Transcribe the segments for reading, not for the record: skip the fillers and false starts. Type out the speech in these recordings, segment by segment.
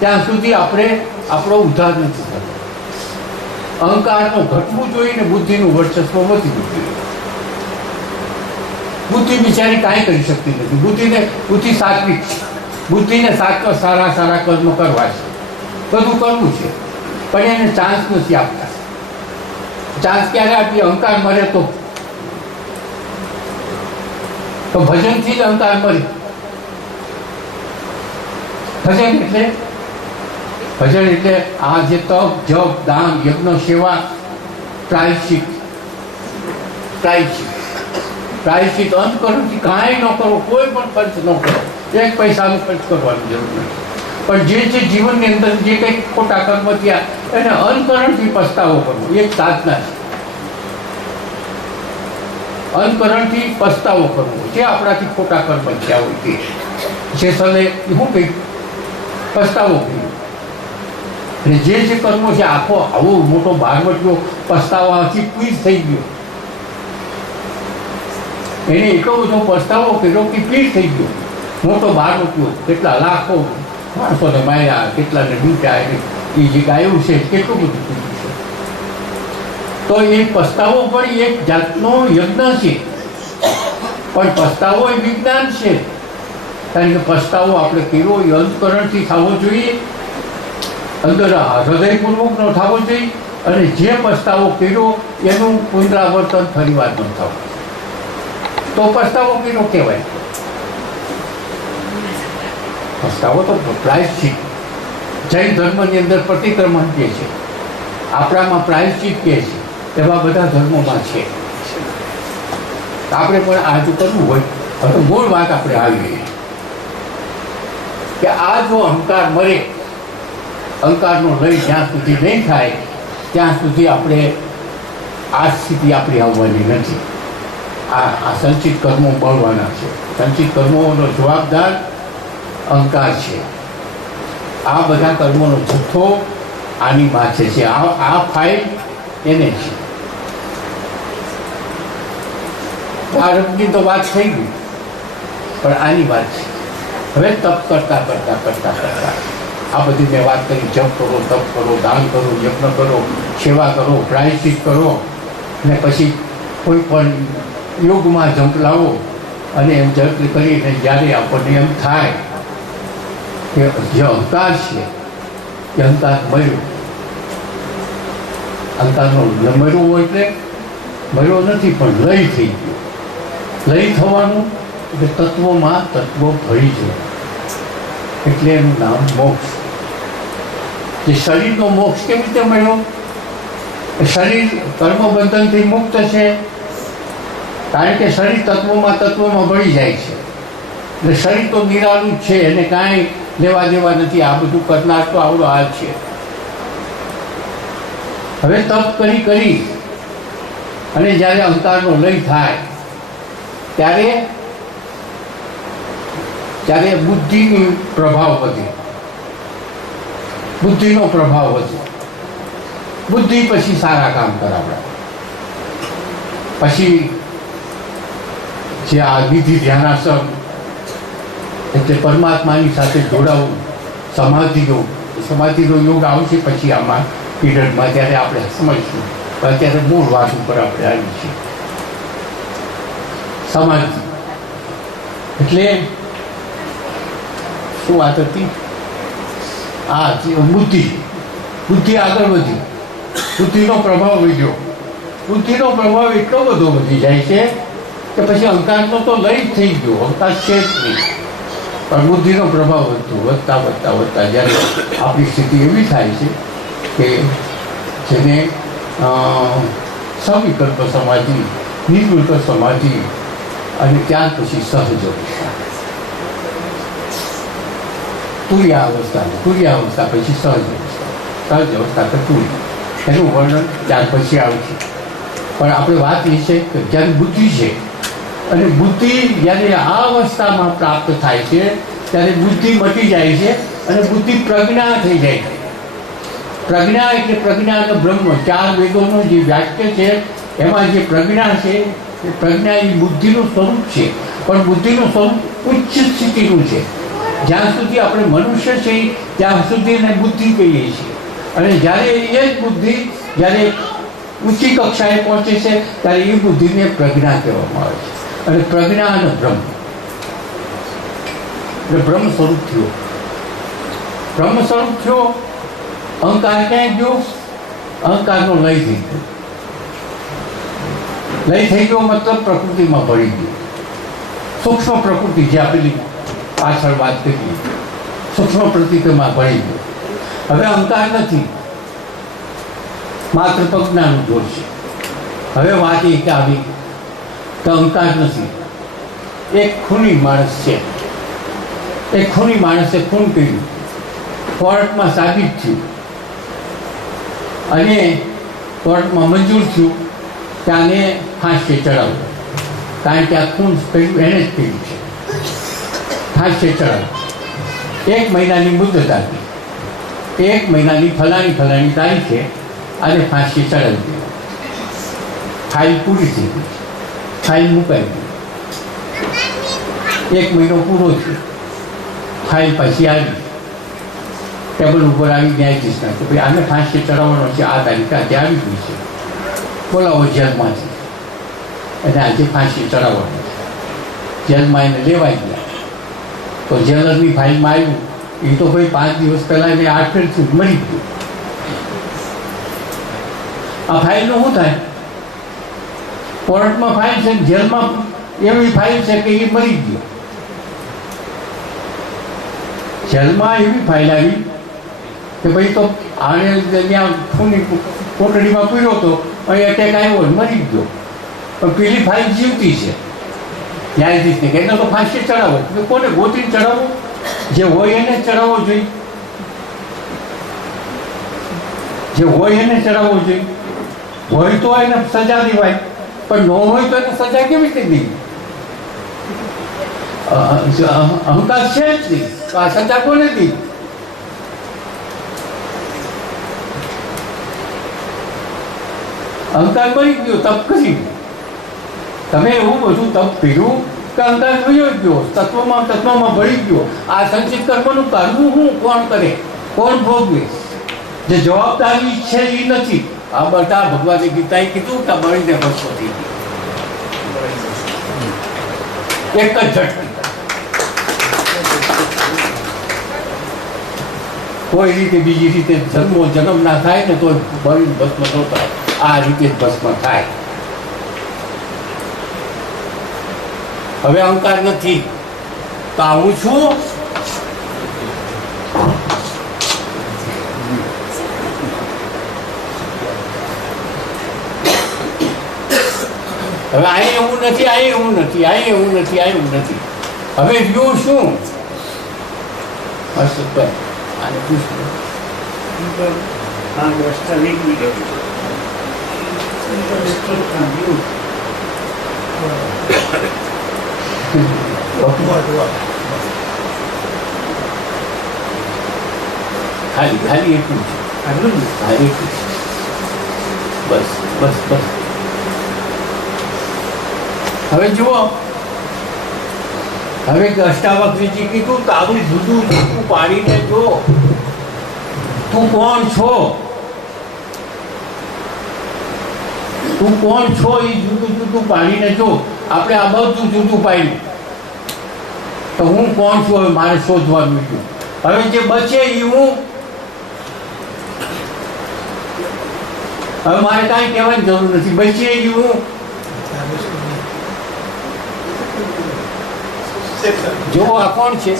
ત્યાં સુધી આપણે આપણો ઉદ્ધાર નથી થતો. અહંકારનો ઘટવું જોઈએ ને બુદ્ધિનું વર્ચસ્વ વધવું જોઈએ. બુદ્ધિ બિચારી કાંઈ કરી શકતી નથી. બુદ્ધિ સાત્વિક છે. બુદ્ધિને સારા સારા કર્મ કરવા છે, બધું કરવું છે, પણ એને ચાન્સ નથી આપતા. ચાન્સ ક્યારે આપીએ? અહંકાર મરે તો ભજનથી જ અહંકાર મરે. ભજન એટલે આ જે તપ જપ દાન યજ્ઞ સેવા પ્રાયશ્ચિત અંતકરણથી કાંઈ ન કરો, કોઈ પણ ખર્ચ ન કરો, એક પૈસાનો ખર્ચ કરવાની જરૂર નથી. પણ જે જીવનની અંદર જે કંઈક ખોટા કર્મ થયા એને અંતકરણથી પસ્તાવો કરવો એક સાધના છે. અંતકરણથી પસ્તાવો કરવો જે આપણાથી ખોટા કર્મ થયા હોય તે જે સલે શું કંઈક પસ્તાવો કર્યો. અને જે કર્મો છે આખો આવો મોટો બારવટીઓ પસ્તાવાથી ક્વિઝ થઈ ગયો. એને એટલો બધો પસ્તાવો કર્યો કે ક્વિઝ થઈ ગયો. મોટો બારવટીઓ કેટલા લાખો માણસોને માર્યા, કેટલાને લૂંટ્યા. એ જે ગાયું છે કેટલું બધું થયું છે. તો એ પસ્તાવો પણ એક જાતનો યજ્ઞ છે, પણ પસ્તાવો એ વિજ્ઞાન છે. કારણ કે પસ્તાવો આપણે કર્યો એ અંતકરણથી થવો જોઈએ, અંદર હૃદયપૂર્વકનો થવો જોઈએ. અને જે પસ્તાવો કર્યો એનું પુનરાવર્તન ફરીવાર ન થવું, તો પસ્તાવો કર્યો કહેવાય. પસ્તાવો તો પ્રાયશ્ચિત. જૈન ધર્મની અંદર પ્રતિક્રમણ કહે છે, આપણામાં પ્રાયશ્ચિત કહે છે, એવા બધા ધર્મોમાં છે. આપણે પણ આ જો કરવું હોય તો મૂળ વાત આપણે આવીએ કે આ જો અહંકાર મરે, અહંકારનો લય જ્યાં સુધી નહીં થાય ત્યાં સુધી આપણે આ સ્થિતિ આપણી આવવાની નથી. આ સંચિત કર્મો બળવાના છે. સંચિત કર્મોનો જવાબદાર અહંકાર છે. આ બધા કર્મોનો જથ્થો આની માથે છે. આ ફાઇલ એને છે. પ્રારબ્ધની તો વાત થઈ ગઈ, પણ આની વાત છે. હવે તપ કરતા આ બધી મેં વાત કરી, જપ કરો, તપ કરો, દાન કરો, યજ્ઞ કરો, સેવા કરો, પ્રાયશ્ચિત કરો, અને પછી કોઈ પણ યોગમાં ઝંપલાવો અને એમ જપ કરીને જ્યારે આપણને એમ થાય કે જે અહંકાર છે એ અહંકાર મર્યો. અહંકારનો મર્યો હોય એટલે મર્યો નથી પણ લય થઈ ગયો. લય થવાનું એટલે તત્વોમાં તત્વો ભળી જાય એટલે એનું નામ મોક્ષ. જે શરીરનો મોક્ષ કેવી રીતે મળ્યો? શરીર કર્મબંધનથી મુક્ત છે, કારણ કે શરીર તત્વોમાં ભળી જાય છે. એટલે શરીર તો નિરાલું જ છે, એને કાંઈ લેવા દેવા નથી. આ બધું કરનાર તો આવડો હાલ છે. હવે તપ કરી અને જ્યારે અહંકારનો લય થાય ત્યારે બુદ્ધિનો પ્રભાવ વધે. બુદ્ધિ પછી સારા કામ કરે. આપણા પછી જે આ વિધિ ધ્યાનાસન એટલે પરમાત્માની સાથે જોડાવું, સમાધિનો યોગ આવશે પછી આમાં પીરિયડમાં, ત્યારે આપણે સમજીશું. અત્યારે મૂળ વાત ઉપર આપણે આવી છીએ. સમાધિ એટલે શું વાત હતી? આ બુદ્ધિ આગળ વધી, બુદ્ધિનો પ્રભાવ વધ્યો. બુદ્ધિનો પ્રભાવ એટલો બધો વધી જાય છે કે પછી અહંકારનો તો લય જ થઈ ગયો. અહંકાર છે જ નહીં, પણ બુદ્ધિનો પ્રભાવ વધતા જ્યારે આપણી સ્થિતિ એવી થાય છે કે જેને સવિકલ્પ સમાધિ, નિર્વિકલ્પ સમાધિ અને ત્યાર પછી સહજ તુર્યાવસ્થા પછી સહજ અવસ્થા તો તુર્ય, એનું વર્ણન ત્યાર પછી આવશે. પણ આપણે વાત એ છે કે જ્યારે બુદ્ધિ છે અને બુદ્ધિ જ્યારે આ અવસ્થામાં પ્રાપ્ત થાય છે ત્યારે બુદ્ધિ મટી જાય છે અને બુદ્ધિ પ્રજ્ઞા થઈ જાય છે. પ્રજ્ઞા એટલે પ્રજ્ઞા અને બ્રહ્મ, 4 વેદોનું જે વાક્ય છે એમાં જે પ્રજ્ઞા છે એ પ્રજ્ઞા એ બુદ્ધિનું સ્વરૂપ છે, પણ બુદ્ધિનું સ્વરૂપ ઉચ્ચ સ્થિતિનું છે. જ્યાં સુધી આપણે મનુષ્ય છીએ ત્યાં સુધી એને બુદ્ધિ કહીએ છીએ, અને જ્યારે એ જ બુદ્ધિ જ્યારે ઊંચી કક્ષાએ પહોંચે છે ત્યારે એ બુદ્ધિને પ્રજ્ઞા કહેવામાં આવે છે. અને પ્રજ્ઞા અને બ્રહ્મ એટલે બ્રહ્મ સ્વરૂપ થયો. બ્રહ્મ સ્વરૂપ થયો. અહંકાર ક્યાં ગયો? અહંકારનો લય થઈ ગયો. લય થઈ ગયો મતલબ પ્રકૃતિમાં ભળી ગયો. સૂક્ષ્મ પ્રકૃતિ જે આપેલી પાછળ વાત કરીએ, સૂક્ષ્મ પ્રકૃતિમાં ભળી ગયો. હવે અહંકાર નથી, માત્ર પ્રજ્ઞાનું જોર છે. હવે વાત એ કે આવી કે અહંકાર નથી. એક ખૂની માણસ છે, એક ખૂની માણસે ખૂન કર્યું, કોર્ટમાં સાબિત થયું અને કોર્ટમાં મંજૂર થયું કે આને ફાંસીએ ચડાવવું, કારણ કે આ ખૂન કર્યું એને જ કર્યું છે, ફાંસીએ ચડાવવું. 1 મહિનાની મુદત આપી, 1 મહિનાની ફલાણી તારીખે આને ફાંસીએ ચડાવી દીધી. ફાઇલ પૂરી થઈ ગઈ, ફાઇલ મુકાઈ ગઈ. 1 મહિનો પૂરો થયો, ફાઇલ પાછી આવી, ટેબલ ઉપર આવી ન્યાયાધીશના કે ભાઈ આને ફાંસી ચડાવવાનો છે, આ તારીખે આજે આવી ગઈ છે, બોલાવો જેલમાંથી, અને આજે ફાંસી ચડાવવાની છે. જેલમાં એને લેવાઈ ગયા તો જેલરની ફાઇલમાં આવ્યું એ તો ભાઈ 5 દિવસ પહેલાં એને 8 ફેરથી મરી ગયું. આ ફાઇલનું શું થાય? કોર્ટમાં ફાઇલ છે, જેલમાં એવી ફાઇલ છે કે એ મરી ગયો. જેલમાં એવી ફાઇલ આવી કે ભાઈ તો આને ત્યાં ખૂની કોટડીમાં પીડ્યો હતો, અહીં એટેક આવ્યો મરી ગયો, પણ પેલી ફાઇલ જીવતી છે. ન્યાયાધીશને કે એને તો ફાંસી ચડાવો. કોને ગોતીને ચડાવો? જે હોય એને ચડાવવો જોઈએ, જે હોય એને ચડાવવો જોઈએ. હોય તો એને સજા દેવાય, પણ ન હોય તો એને સજા કેવી રીતે દેવી? અહંકાર છે જ નહીં તો આ સજા કોને દી? અહંકાર મરી ગયો, તપ કરી. તમે એવું બધું તપ કર્યું કે અહંકાર વયો ગયો, તત્વમાં ભળી ગયો. આ સંચિત કર્મનું કરવું હું કોણ કરે, કોણ ભોગવે? જે જવાબદારી છે એ નથી. આ બધા ભગવાને ગીતાએ કીધું કે બળીને ભસ્મ થઈ ગઈ એક જ ઝટકી. કોઈ રીતે બીજી રીતે જન્મ ના થાય ને તો બળીને ભસ્મ ન થાય, આ રીતે જ ભસ્મ થાય. હવે અહંકાર નથી તો હું છું. હવે અહીં એવું નથી, અહીં એવું નથી, અહીં એવું નથી, અહીં એવું નથી. હવે રહ્યું શું? આને પૂછવું. ખાલી એટલું છે. બસ બસ બસ. હવે જુઓ, હવે અષ્ટાવક્રીજી કીધું તારું જુદું જુદું પાડીને જો તું કોણ છો, તું કોણ છો એ જુદું જુદું પાડીને જો. આપણે આ બધું જુદું પાડ્યું તો હું કોણ છું હવે મારે શોધવાનું છું. હવે જે બચે એ હું. હવે મારે કાંઈ કહેવાની જરૂર નથી, બચે એ હું. જો આ કોણ છે?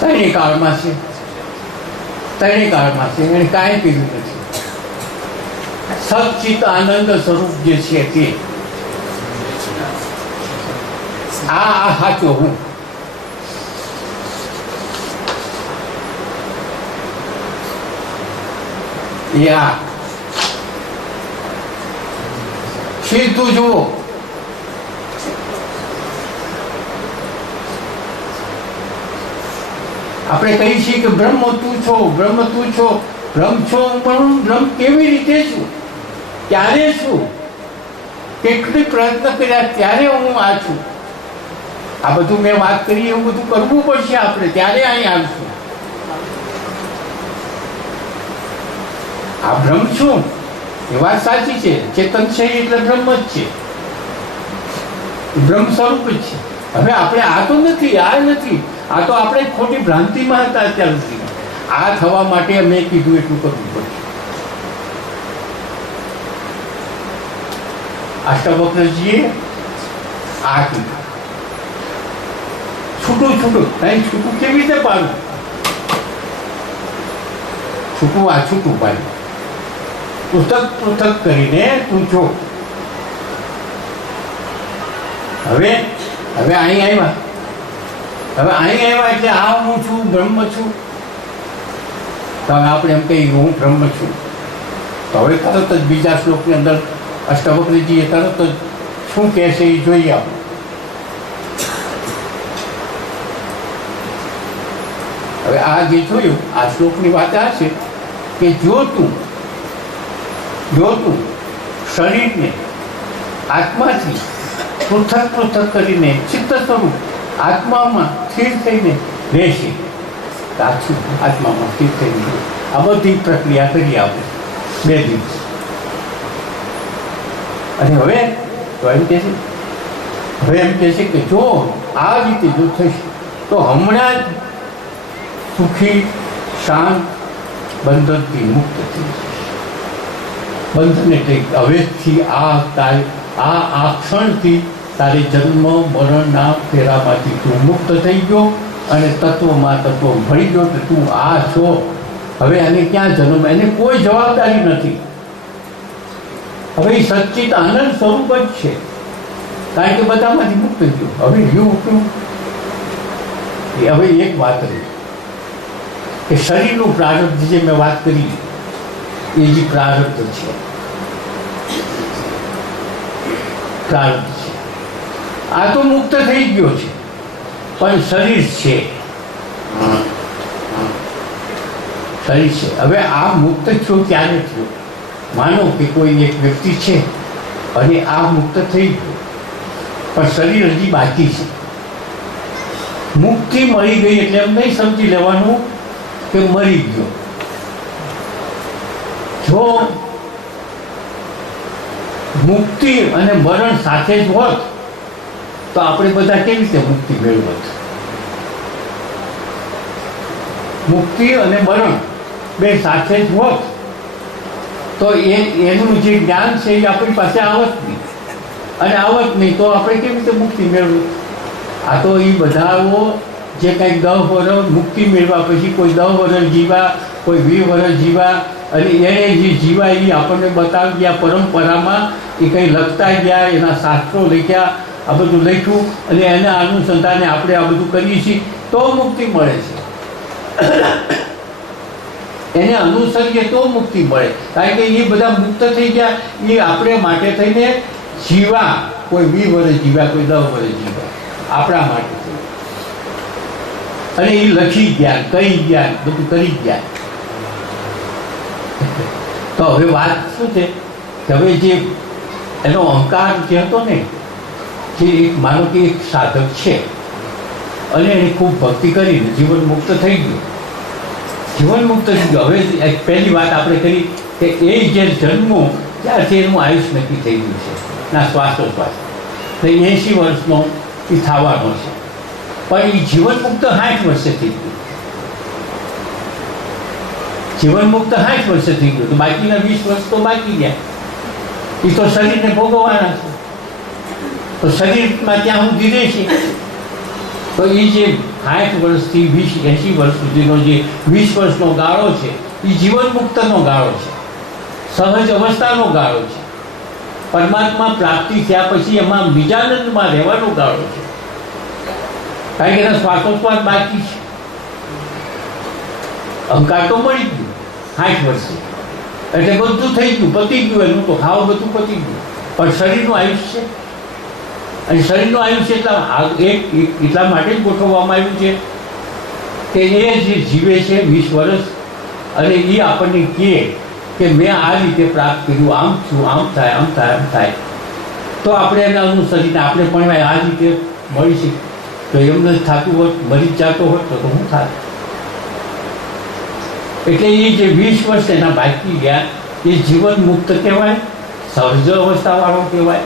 ત્રણેય કાળમાં છે, ત્રણેય કાળમાં છે, એને કાંઈ કીધું નથી. સચિત આનંદ સ્વરૂપ જે છે તે આ સાચો હું. એ આ સીધું જુઓ. આપણે કહીએ છીએ કે બ્રહ્મ તું છો, બ્રહ્મ તું છો, બ્રહ્મ છો, પણ હું બ્રહ્મ કેવી રીતે છું, ક્યારે છું, કેટલી પ્રયત્ન કર્યા ત્યારે હું આ છું. આ બધું મેં વાત કરી એવું બધું કરવું પડશે આપણે, ત્યારે અહીં આવશું. આ બ્રહ્મ શું? એ વાત સાચી છે. ચેતન છે એટલે બ્રહ્મ જ છે, બ્રહ્મ સ્વરૂપ જ છે. હવે આપણે આ તો નથી, આ નથી, આ તો આપણે ખોટી ભ્રાંતિમાં હતા અત્યાર સુધી. આ થવા માટે મેં કીધું એટલું કરવું પડશે. અષ્ટાવક્રજીએ આ કીધું છૂટું છૂટું. નહીં છૂટું કેવી રીતે પાડવું? છૂટું આ છૂટું પાડ્યું. પૃથક પૃથક કરીને તું જો. હવે હવે અહીં આવ્યા, એટલે આ હું છું, બ્રહ્મ છું. તો હવે આપણે એમ કહીએ હું બ્રહ્મ છું. તો હવે તરત જ બીજા શ્લોકની અંદર અષ્ટાવક્રજીએ તરત જ શું કહે છે એ જોઈએ આપણે. હવે આ જે જોયું, આ શ્લોકની વાત આ છે કે જો તું શરીરને આત્માથી પૃથક પૃથક કરીને ચિત્ત સ્વરૂપ આત્મામાં સ્થિર થઈને રહેશે. સાચું, આત્મામાં સ્થિર થઈને આ બધી પ્રક્રિયા કરી આપણે 2 દિવસ. અને હવે એમ કહે છે કે જો આ રીતે જો થશે તો હમણાં જ સુખી શાંત બંધનથી મુક્ત થઈ જશે. બંધન એટલે હવેથી આ ક્ષણથી તારે જન્મ મરણના ફેરામાંથી તું મુક્ત થઈ ગયો અને તત્વમાં તત્વ ભળી ગયો કે તું આ છો. હવે એને ક્યાં જન્મ, એને કોઈ જવાબદારી નથી. હવે એ સચ્ચિત આનંદ સ્વરૂપ જ છે, કારણ કે બધામાંથી મુક્ત થયો. હવે રહ્યું કેવું? હવે એક વાત રહી કે શરીરનું પ્રારબ્ધ જે મેં વાત કરી એ જે પ્રારબ્ધ છે, આ તો મુક્ત થઈ ગયો છે, પણ શરીર છે. હવે આ મુક્ત થયો ક્યારે થયો? માનો કે કોઈ એક વ્યક્તિ છે અને આ મુક્ત થઈ ગયો, પણ શરીર હજી બાકી છે. મુક્તિ મળી ગઈ એટલે એમ નહીં સમજી લેવાનું કે મરી ગયો. જો મુક્તિ અને મરણ સાથે જ હોત તો આપણે બધા કેવી રીતે મુક્તિ મેળવત? મુક્તિ અને મરણ બે સાથે જ હોત તો એનું જે જ્ઞાન છે એ આપણી પાસે આવત નહીં, અને આવત નહીં તો આપણે કેવી રીતે મુક્તિ મેળવત? આ તો એ બધાઓ જે કંઈક 10 વર્ષ મુક્તિ મેળવ્યા પછી કોઈ 10 વર્ષ જીવા, કોઈ 20 વર્ષ જીવા, અને એને જે જીવા એ આપણને બતાવી ગયા પરંપરામાં, એ કંઈ લખતા ગયા, એના શાસ્ત્રો લખ્યા, આ બધું લખ્યું અને એના અનુસંધાને આપણે આ બધું કરીએ છીએ તો મુક્તિ મળે છે. એને અનુસરીએ તો મુક્તિ મળે, કારણ કે એ બધા મુક્ત થઈ ગયા. એ આપણે માટે થઈને જીવા, કોઈ 20 વર્ષ જીવ્યા, કોઈ 10 વર્ષ જીવ્યા, આપણા માટે થઈને. અને એ લખી ગયા, કહી ગયા, બધું કરી ગયા. તો હવે વાત શું છે કે હવે જે એનો અહંકાર જે હતો ને, જે એક માનો કે એક સાધક છે અને એને ખૂબ ભક્તિ કરીને જીવન મુક્ત થઈ ગયું. હવે પહેલી વાત આપણે કરી કે એ જે જન્મો ત્યારથી એનું આયુષ નક્કી થઈ ગયું છે, ના શ્વાસોશ્વાસ 80 વર્ષનો એ થવાનો છે, પણ એ જીવન મુક્ત 60 વર્ષે થઈ ગયું. જીવન મુક્ત 60 વર્ષે થઈ ગયું, તો બાકીના 20 વર્ષ તો બાકી ગયા. એ તો શરીરને ભોગવવાના છે, તો શરીરમાં ત્યાં સુધી રહેશે. તો એ જે 60 વર્ષથી 80 વર્ષ સુધીનો જે 20 વર્ષનો ગાળો છે એ જીવન મુક્તનો ગાળો છે, સહજ અવસ્થાનો ગાળો છે. પરમાત્મા પ્રાપ્તિ થયા પછી એમાં નિજાનંદમાં રહેવાનો ગાળો છે, કારણ કે એના શ્વાસોશ્વાસ બાકી છે. અહંકાર તો મળી ગયું 60 વર્ષે, એટલે બધું થઈ ગયું, પતી ગયું, એનું તો ખાવ બધું પતી ગયું. પણ શરીરનું આયુષ્ય છે, અને શરીરનું આયુષ્ય એટલા માટે જ ગોઠવવામાં આવ્યું છે કે એ જે જીવે છે 20 વર્ષ, અને એ આપણને કહે કે મેં આ રીતે પ્રાપ્ત કર્યું, આમ છું, આમ થાય, આમ થાય, આમ થાય, તો આપણે એને અનુસરીને આપણે પણ આ રીતે મળી છે. તો એમ નથી થતું હોત, મરી જ જતો હોત તો શું થાત? એટલે એ જે 20 વર્ષ એના બાકી ગયા એ જીવન મુક્ત કહેવાય, સહજ અવસ્થાવાળો કહેવાય.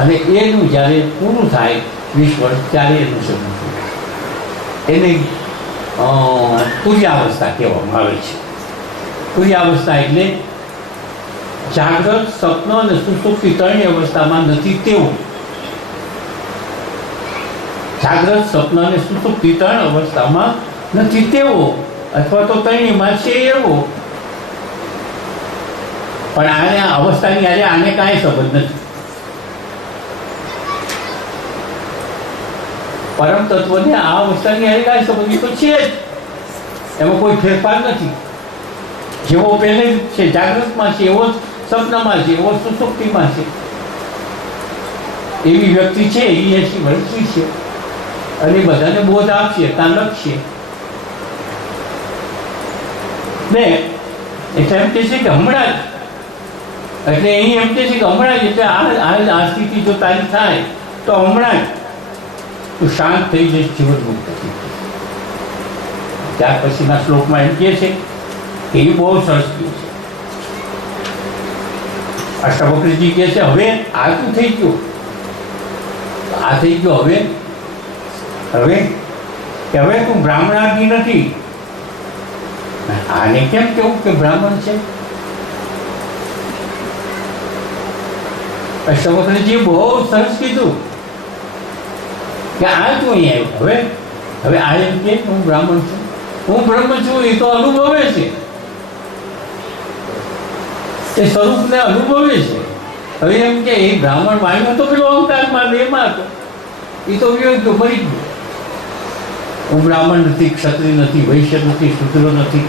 અને એનું જ્યારે પૂરું થાય 20 વર્ષ ત્યારે એનું સમજવું એને તુર્યાવસ્થા કહેવામાં આવે છે. તુર્યાવસ્થા એટલે જાગ્રત, સ્વપ્ન અને સુષુપ્તિ ત્રણેય અવસ્થામાં નથી તેવું. જાગ્રત, સ્વપ્ન અને સુષુપ્તિ ત્રણ અવસ્થામાં નથી તેવો, અથવા તો ત્રણેયમાં છે એવો. પણ આને અવસ્થાની આજે આને કાંઈ સંબંધ નથી. પરમ તત્વને આ અવસ્થાની આજે કાંઈ સંબંધ તો છે જ, એમાં કોઈ ફેરફાર નથી. જેવો પહેલે છે જાગૃતમાં છે એવો સપનામાં છે એવો સુષુપ્તિમાં છે. એવી વ્યક્તિ છે એ 80 વર્ષની છે અને બધાને બોધ આપશે, ત્યાં લખશે ને. એટલે એમ કે છે કે હમણાં જ, એટલે અહીં એમ કે છે કે હમણાં જ, એટલે આ સ્થિતિ જો તારી થાય તો હમણાં જ તું શાંત થઈ જઈશ, જીવન મુક્ત થઈ જઈશ. ત્યાર પછીના શ્લોકમાં એમ કહે છે કે એ બહુ સરસ કહે છે. અષ્ટાવક્રજી કહે છે હવે આ શું થઈ ગયું, આ થઈ ગયો. હવે કે હવે તું બ્રાહ્મણાદિ નથી. આને કેમ કેવું કે બ્રાહ્મણ છે? અષ્ટાવક્રજી બહુ સરસ કીધું કે આ તું અહીં આવ્યો. હવે આ એમ કે હું બ્રાહ્મણ છું, હું બ્રહ્મ છું, એ તો અનુભવે છે, એ સ્વરૂપને અનુભવે છે. હવે એમ કે એ બ્રાહ્મણ વાણીનો તો પેલો અવતારમાં એમાં હતો, એ તો વિયોગ્ય મરી ગયો. હું બ્રાહ્મણ નથી, ક્ષત્રિય નથી, વૈશ્ય નથી, શૂદ્ર નથી.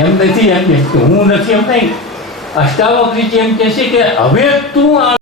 એમ નથી, એમ કે હું નથી એમ નહીં. અષ્ટાવક્રજી એમ કહે છે કે હવે તું આ